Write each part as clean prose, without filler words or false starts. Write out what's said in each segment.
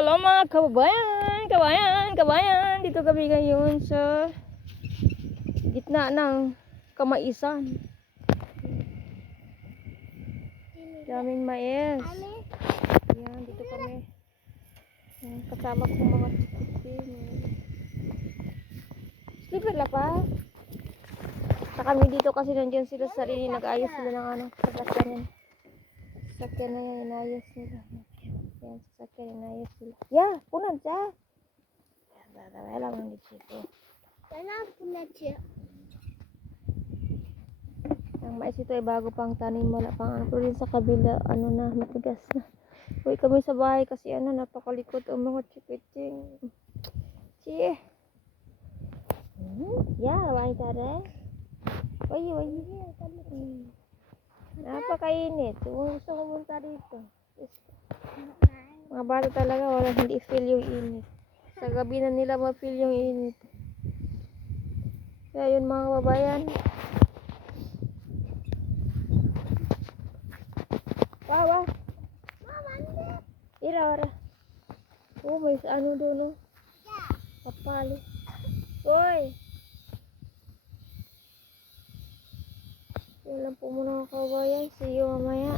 Hello mga kabayan. Dito kami ngayon sa gitna ng kamaisan. Daming mais. Yan, dito kami. Yan, kasama ko mga chikitin. Slipper la pa. Sa kami dito kasi nandiyan sila sa sarili. Nag-ayos sila ng ano, sasakyan yan. Sasakyan na yan, inayos nila. Yan, sasakyan, inayos sila. Yeah, punan siya. Wala lang dito. Ang mais ito ay bago pang tanim, wala pang ano, pero rin sa kabila, ano na, matigas na. Uy, kami sa bahay kasi ano, napakalikot ang mga chikiting. Chie. Yeah, why tara? Why. Napakainit. Gusto ko munta dito. Mga bata talaga, wala hindi feel yung init. Sa gabi na nila ma-feel yung init. Kaya yun mga kababayan. Wow. Ira. Oh, may ano doon, no? Kapalo. Hoy! Yun lang po muna mga kababayan. See you mamaya.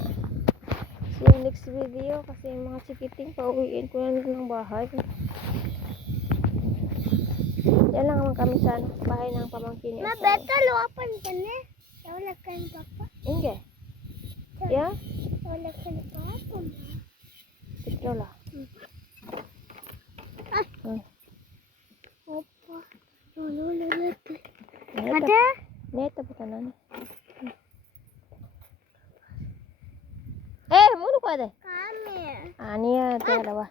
See you next video. Kasi yung mga chikiting, pauwiin ko na ng bahay. Yan lang naman kami sa bahay ng pamangkin niya. Beta luapan ka na. Wala ka ng papa. Hindi. Yeah? Wala ka ng papa. Ito lang. Opa. Lulululul. Ada? Neta po tanan. Muna ko ada. Kami. Aniya, dalawa.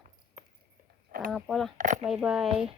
Pala. Bye-bye.